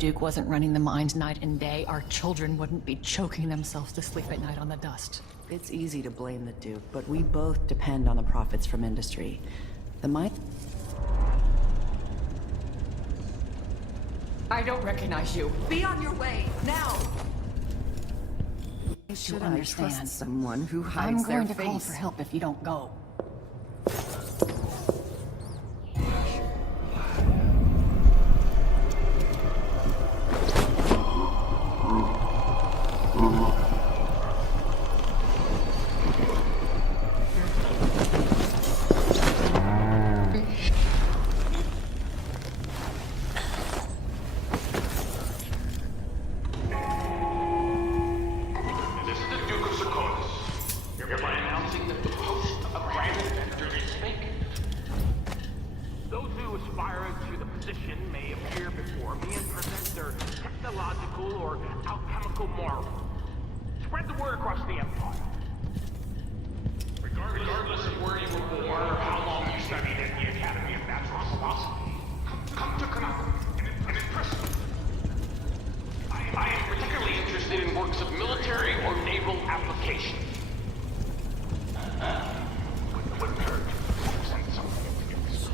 Duke wasn't running the mines night and day, our children wouldn't be choking themselves to sleep at night on the dust. It's easy to blame the Duke, but we both depend on the profits from industry. The mine... I don't recognize you. Be on your way, now! Should I trust someone who hides I'm their going to call face? for help if you don't go. Regardless of where you were born or how long you studied at the Academy of Natural Philosophy, come to Kanaka and impress me. I am particularly interested in works of military or naval application. Wouldn't hurt to send something to get this.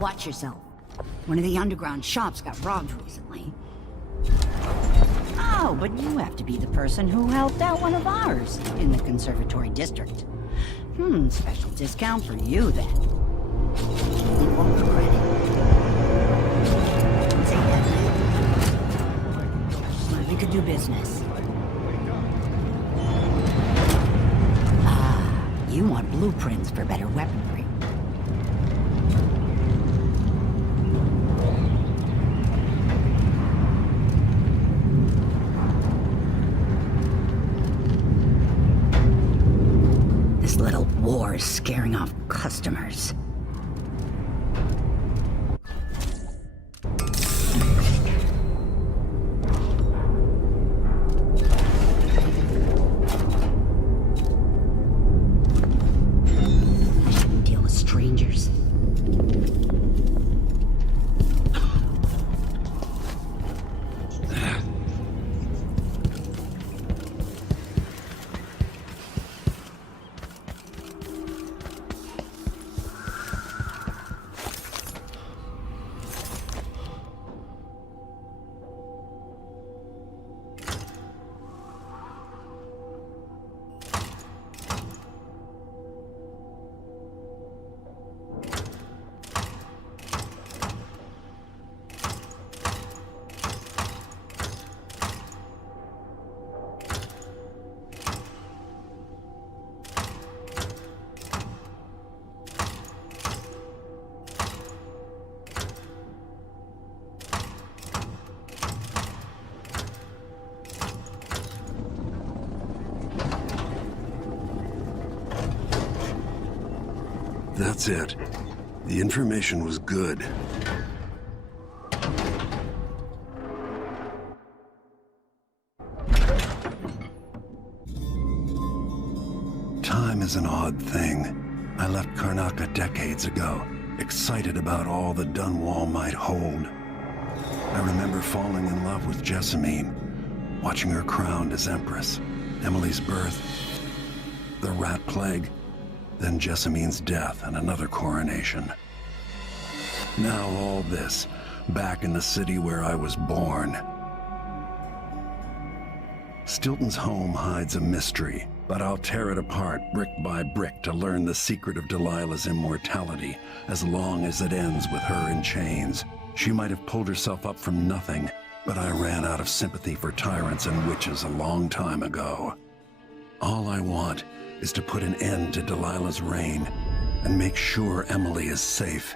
Watch yourself. One of the underground shops got robbed recently. Oh, but you have to be the person who helped out one of ours in the conservatory district. Special discount for you then. You won't regret it. Say that. We could do business. You want blueprints for better weaponry. This little war is scaring off customers. Deal with strangers. That's it. The information was good. Time is an odd thing. I left Karnaca decades ago, excited about all the Dunwall might hold. I remember falling in love with Jessamine, watching her crowned as Empress, Emily's birth, the Rat Plague, then Jessamine's death and another coronation. Now all this, back in the city where I was born. Stilton's home hides a mystery, but I'll tear it apart brick by brick to learn the secret of Delilah's immortality, as long as it ends with her in chains. She might have pulled herself up from nothing, but I ran out of sympathy for tyrants and witches a long time ago. All I want is to put an end to Delilah's reign and make sure Emily is safe.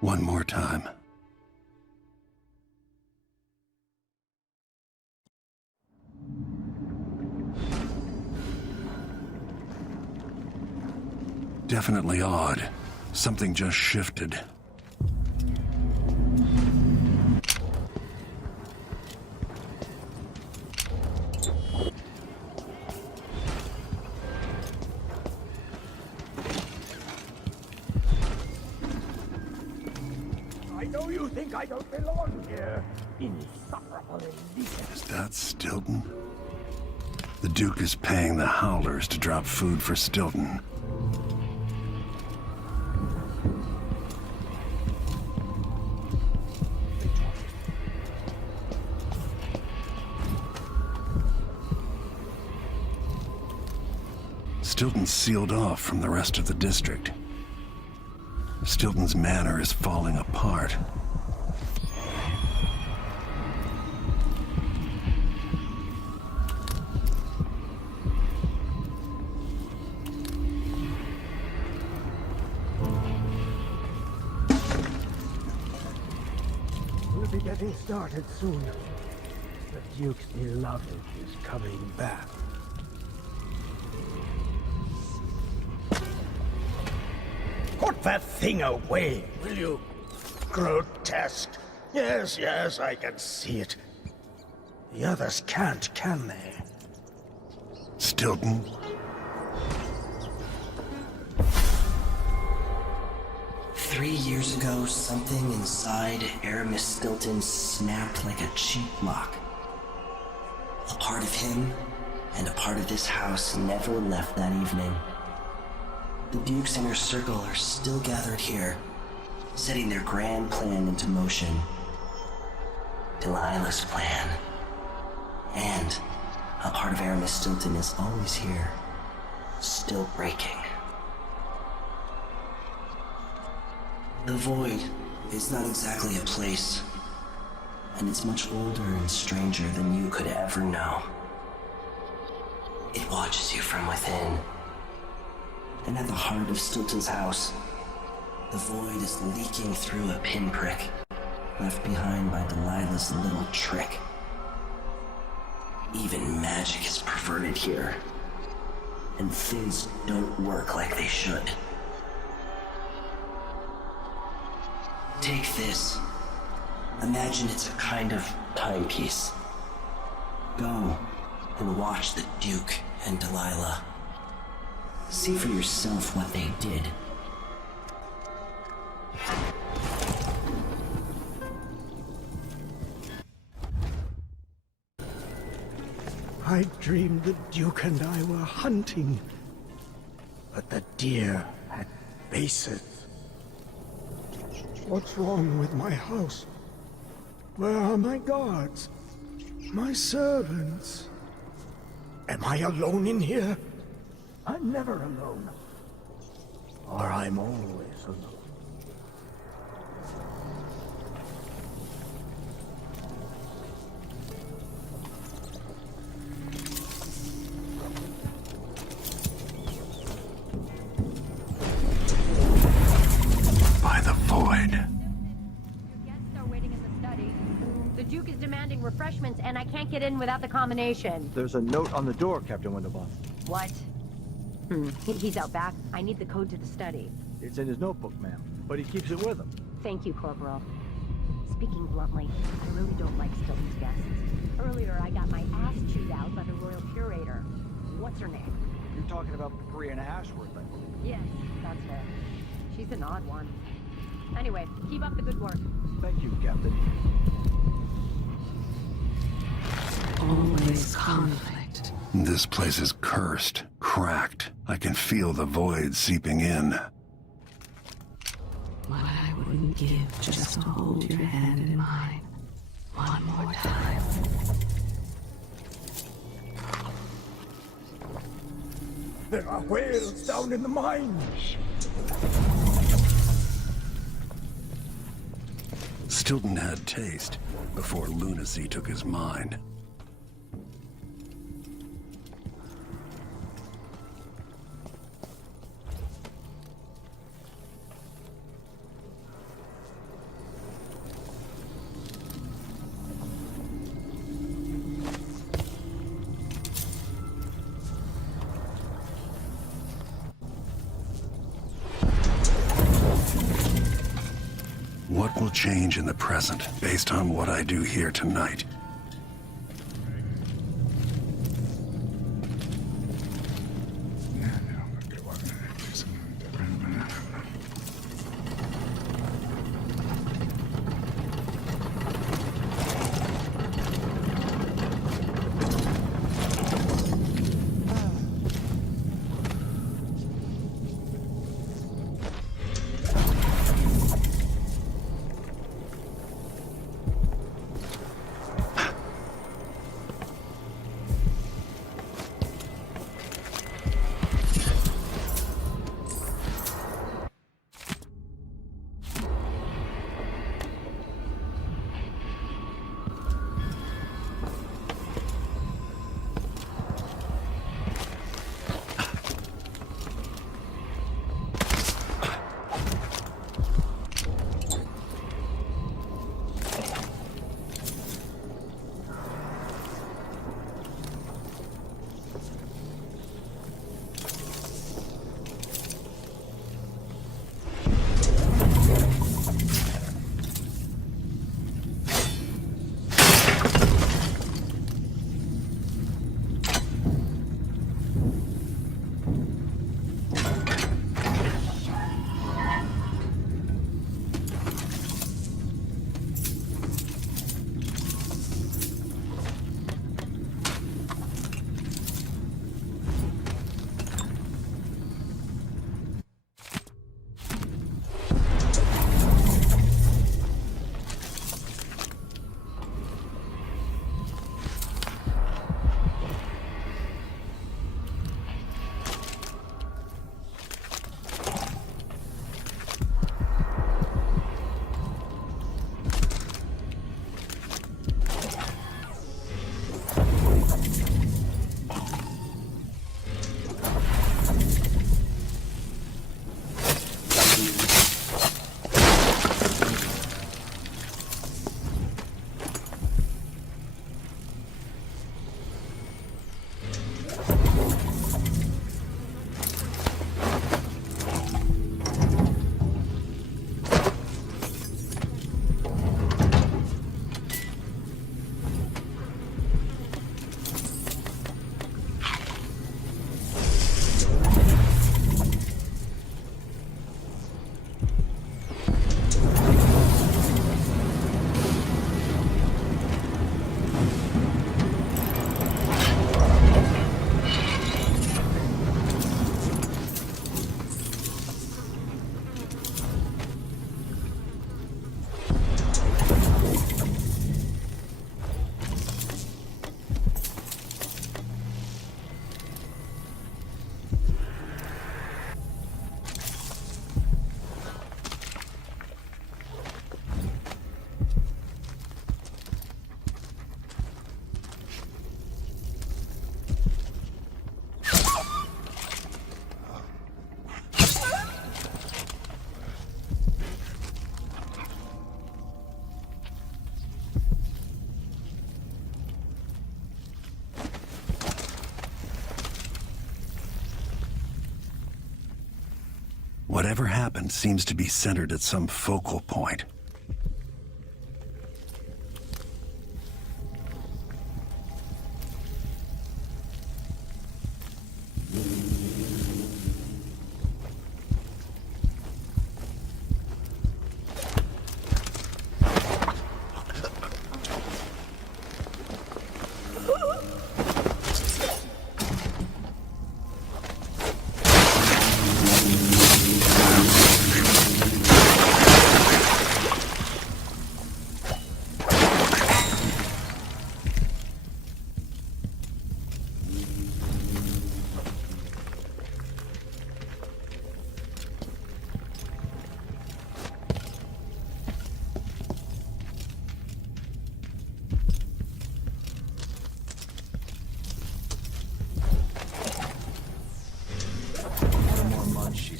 One more time. Definitely odd. Something just shifted. I know you think I don't belong here. Insufferable elite. Is that Stilton? The Duke is paying the Howlers to drop food for Stilton. Stilton's sealed off from the rest of the district. Stilton's manor is falling apart. We'll be getting started soon. The Duke's beloved is coming back. Put that thing away, will you? Grotesque. Yes, yes, I can see it. The others can't, can they? Stilton? Three years ago, something inside Aramis Stilton snapped like a cheap lock. A part of him and a part of this house never left that evening. The Duke's inner circle are still gathered here, setting their grand plan into motion. Delilah's plan. And a part of Aramis Stilton is always here, still breaking. The Void is not exactly a place, and it's much older and stranger than you could ever know. It watches you from within. And at the heart of Stilton's house, the Void is leaking through a pinprick left behind by Delilah's little trick. Even magic is perverted here, and things don't work like they should. Take this. Imagine it's a kind of timepiece. Go and watch the Duke and Delilah. See for yourself what they did. I dreamed the Duke and I were hunting, but the deer had bases. What's wrong with my house? Where are my guards? My servants? Am I alone in here? I'm never alone. Or I'm always alone. By the Void. Your guests are waiting in the study. The Duke is demanding refreshments, and I can't get in without the combination. There's a note on the door, Captain Windelband. What? He's out back. I need the code to the study. It's in his notebook, ma'am, but he keeps it with him. Thank you, Corporal. Speaking bluntly, I really don't like Stilton's guests. Earlier, I got my ass chewed out by the Royal Curator. What's her name? You're talking about Brianna Ashworth, I believe. Yes, that's her. She's an odd one. Anyway, keep up the good work. Thank you, Captain. Always conflict. This place is cursed, cracked. I can feel the Void seeping in. What I wouldn't give just to hold your hand in mine. One more time. There are whales down in the mines. Stilton had taste before lunacy took his mind. What will change in the present based on what I do here tonight? Whatever happened seems to be centered at some focal point.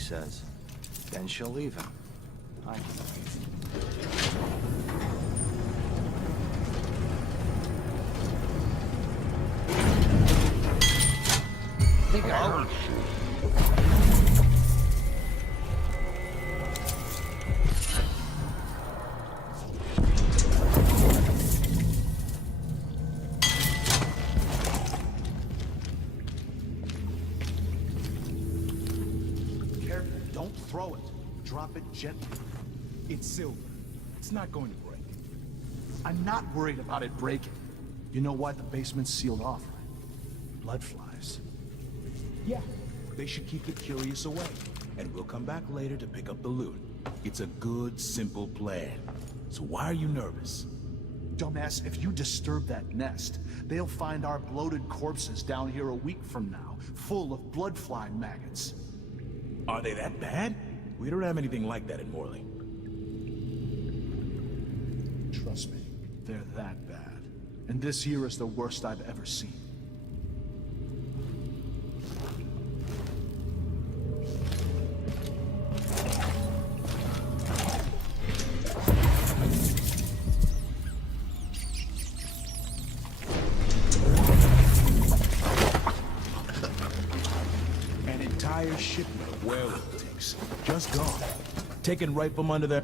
says. Then she'll leave him. I can think I heard Careful, don't throw it. Drop it gently. It's silver. It's not going to break. I'm not worried about it breaking. You know why the basement's sealed off, right? Blood flies. Yeah, they should keep the curious away, and we'll come back later to pick up the loot. It's a good, simple plan. So why are you nervous? Dumbass, if you disturb that nest, they'll find our bloated corpses down here a week from now, full of blood fly maggots. Are they that bad? We don't have anything like that in Morley. Trust me, they're that bad. And this year is the worst I've ever seen. An entire shipment of werewolf ticks, just gone. Taken right from under their...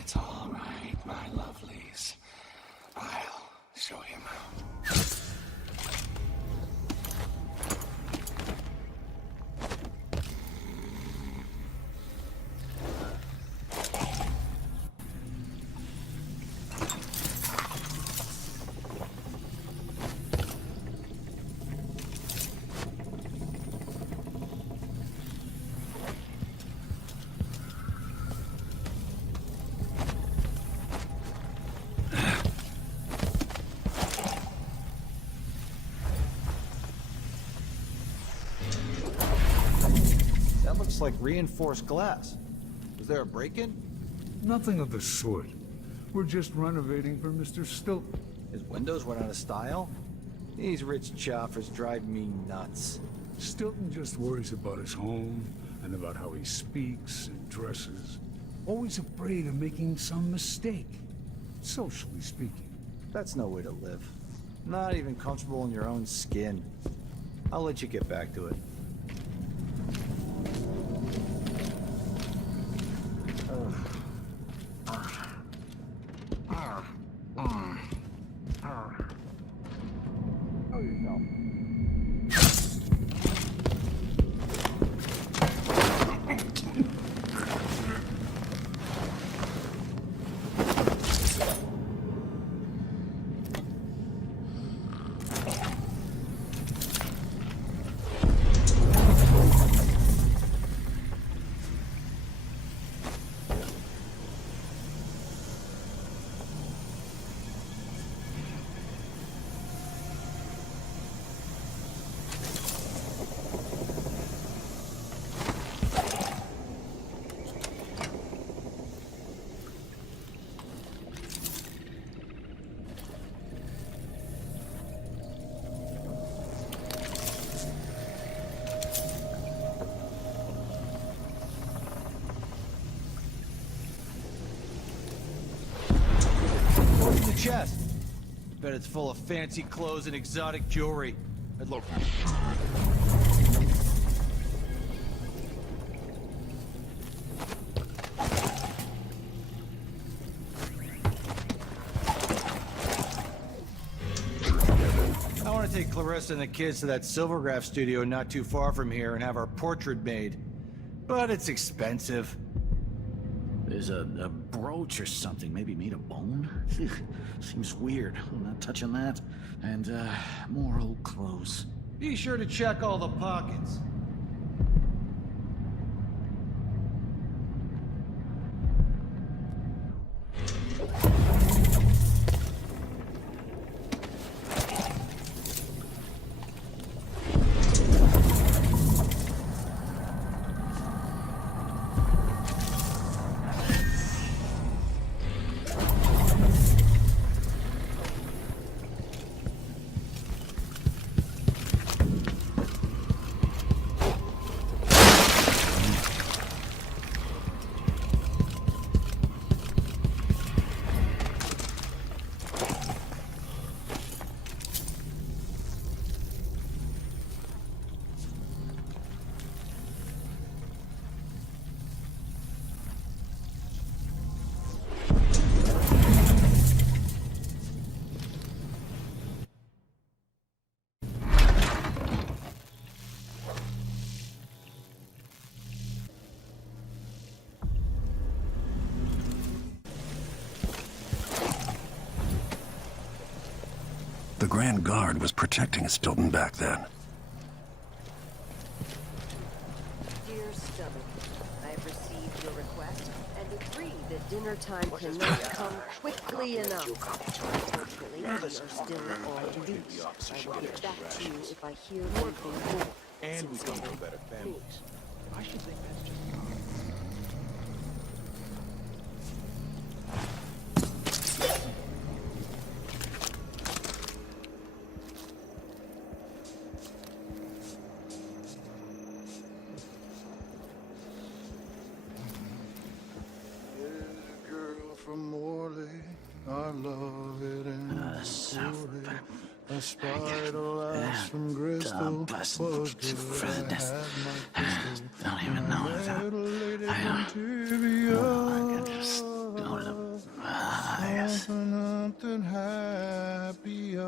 It's all right, my lovelies. I'll show him out. That looks like reinforced glass. Was there a break-in? Nothing of the sort. We're just renovating for Mr. Stilton. His windows went out of style? These rich choppers drive me nuts. Stilton just worries about his home and about how he speaks and dresses. Always afraid of making some mistake, socially speaking. That's no way to live. Not even comfortable in your own skin. I'll let you get back to it. bet it's full of fancy clothes and exotic jewelry. I'd love I want to take Clarissa and the kids to that Silvergraph studio not too far from here and have our portrait made. But it's expensive. There's a brooch or something. Maybe made of bone? Seems weird. I'm not touching that. And, more old clothes. Be sure to check all the pockets. The Grand Guard was protecting Stilton back then. Dear Stubby, I have received your request and agree that dinner time cannot come quickly enough. Unfortunately, we are still on duty. I will get back to you if I hear anything more. And we come from better families. I should think that's just from Morley, I love it and South. I spied a lass from Bristol, was to furthness. my Don't even know if that. I can just go to the. Yes. Nothing happier.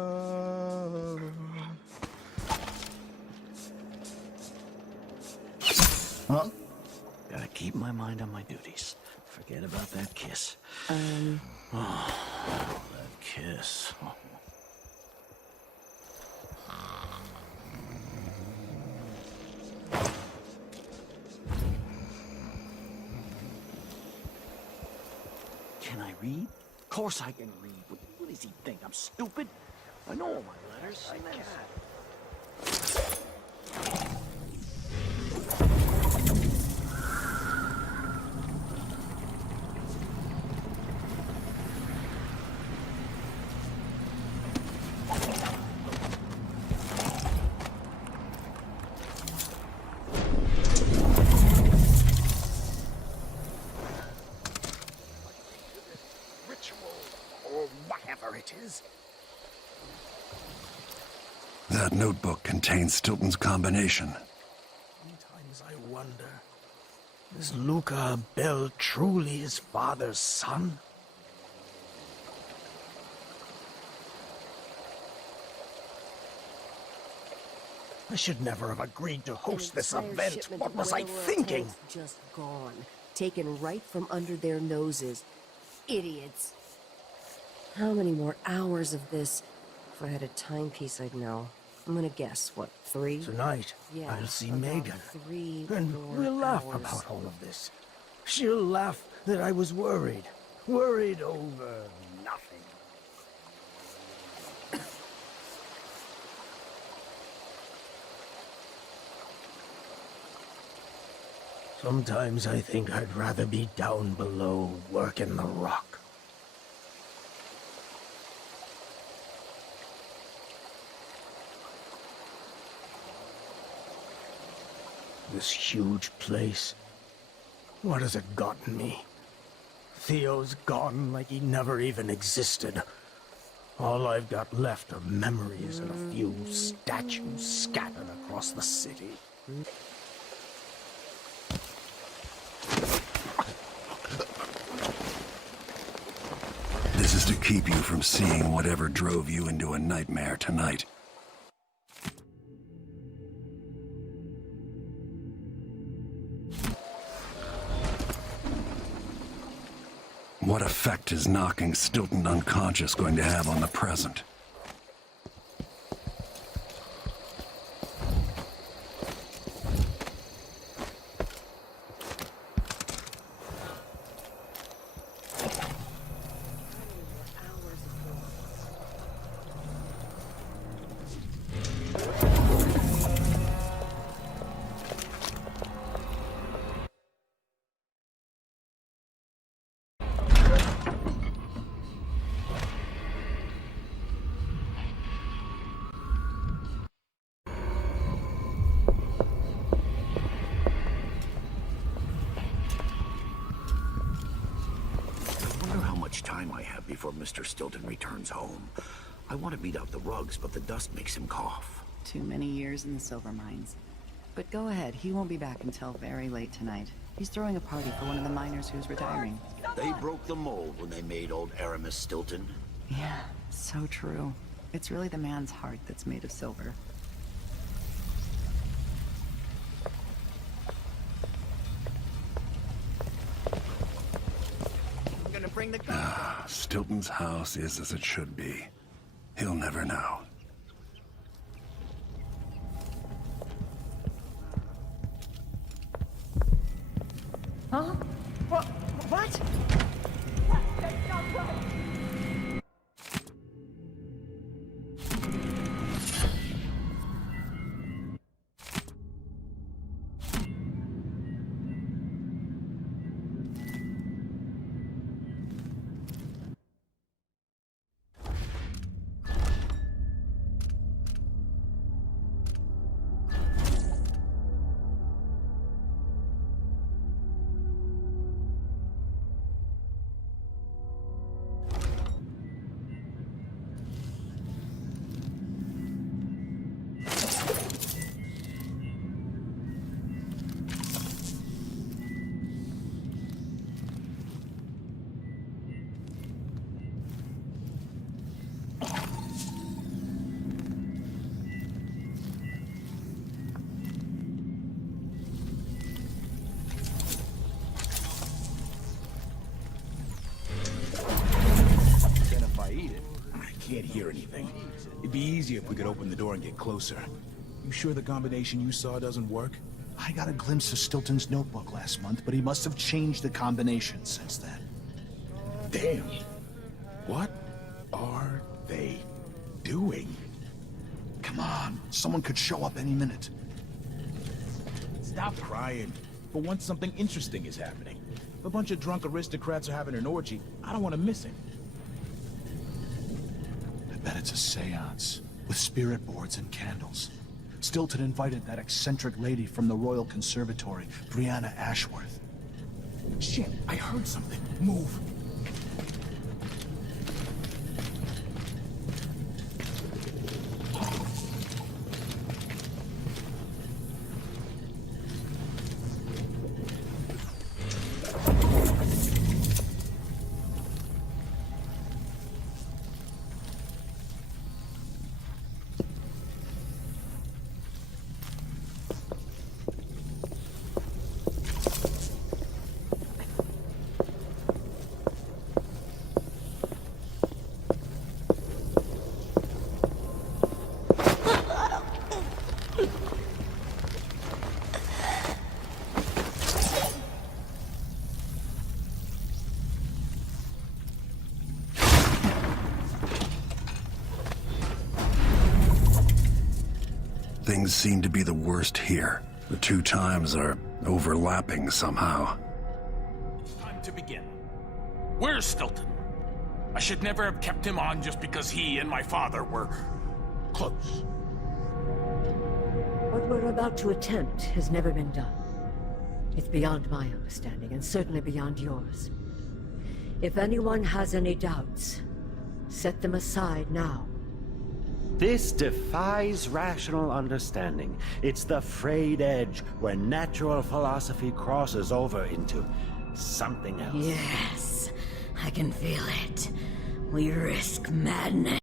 Huh? Gotta keep my mind on my duties. Forget about that kiss. Oh, that kiss. Oh. Can I read? Of course I can read. What does he think? I'm stupid? I know all my letters. I can. That notebook contains Stilton's combination. Sometimes I wonder, is Luca Bell truly his father's son? I should never have agreed to host this event. What was I thinking? Just gone. Taken right from under their noses. Idiots. How many more hours of this? If I had a timepiece, I'd know. I'm gonna guess, what, 3? Tonight, Yeah, I'll see about Megan. 3 And more we'll laugh hours. about all of this. She'll laugh that I was worried. Worried over nothing. Sometimes I think I'd rather be down below, working the rock. This huge place. What has it gotten me? Theo's gone like he never even existed. All I've got left are memories and a few statues scattered across the city. This is to keep you from seeing whatever drove you into a nightmare tonight. What effect is knocking Stilton unconscious going to have on the present? Time I have before Mr. Stilton returns home. I want to beat out the rugs, but the dust makes him cough. Too many years in the silver mines. But go ahead, he won't be back until very late tonight. He's throwing a party for one of the miners who's retiring. They broke the mold when they made old Aramis Stilton. Yeah, so true. It's really the man's heart that's made of silver. Stilton's house is as it should be. He'll never know. Huh? What? Can't hear anything. It'd be easier if we could open the door and get closer. You sure the combination you saw doesn't work? I got a glimpse of Stilton's notebook last month, but he must have changed the combination since then. Damn. What are they doing? Come on, someone could show up any minute. Stop crying. For once, something interesting is happening. If a bunch of drunk aristocrats are having an orgy, I don't want to miss it. I bet it's a seance, with spirit boards and candles. Stilton invited that eccentric lady from the Royal Conservatory, Brianna Ashworth. Shit, I heard something. Move. Things seem to be the worst here. The two times are overlapping somehow. Time to begin. Where's Stilton? I should never have kept him on just because he and my father were close. What we're about to attempt has never been done. It's beyond my understanding, and certainly beyond yours. If anyone has any doubts, Set them aside now. This defies rational understanding. It's the frayed edge where natural philosophy crosses over into something else. Yes, I can feel it. We risk madness.